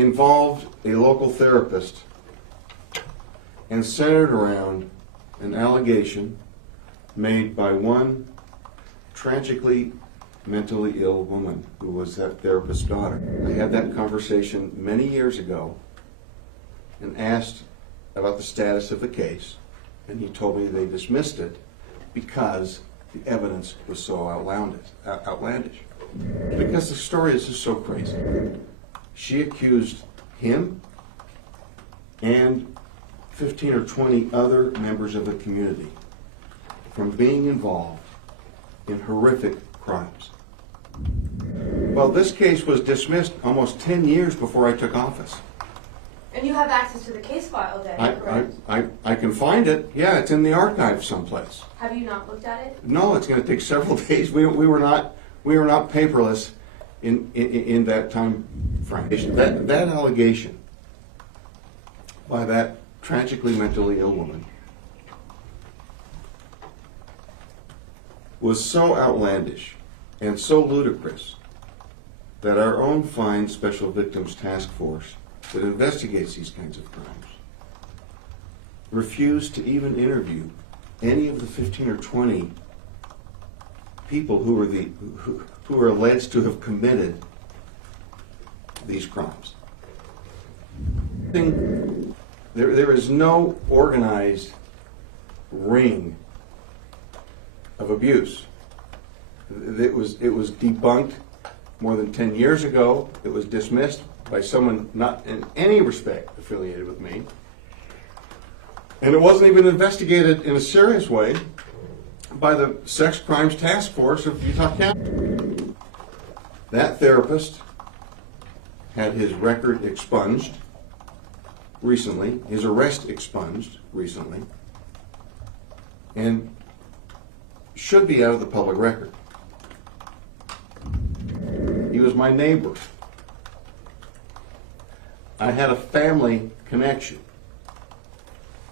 involved a local therapist and centered around an allegation made by one tragically mentally ill woman who was that therapist's daughter. I had that conversation many years ago and asked about the status of the case, and he told me they dismissed it because the evidence was so outlandish. Because the story is just so crazy. She accused him and 15 or 20 other members of the community from being involved in horrific crimes. Well, this case was dismissed almost 10 years before I took office. And you have access to the case file then, correct? I can find it. Yeah, it's in the archive someplace. Have you not looked at it? No, it's going to take several days. We were not paperless in that time frame. That allegation by that tragically mentally ill woman was so outlandish and so ludicrous that our own fine Special Victims Task Force that investigates these kinds of crimes refused to even interview any of the 15 or 20 people who are alleged to have committed these crimes. There is no organized ring of abuse. It was debunked more than 10 years ago. It was dismissed by someone not in any respect affiliated with me. And it wasn't even investigated in a serious way by the Sex Crimes Task Force of Utah County. That therapist had his record expunged recently, his arrest expunged recently, and should be out of the public record. He was my neighbor. I had a family connection.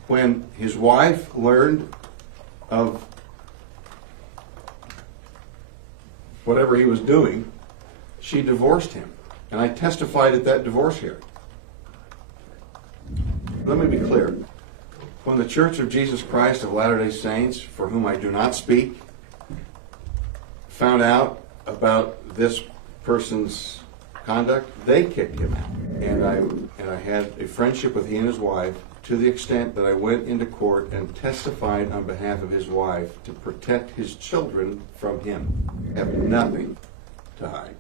When his wife learned of whatever he was doing, she divorced him. And I testified at that divorce hearing. Let me be clear. When the Church of Jesus Christ of Latter-day Saints, for whom I do not speak, found out about this person's conduct, they kicked him out. And I had a friendship with he and his wife to the extent that I went into court and testified on behalf of his wife to protect his children from him. I have nothing to hide.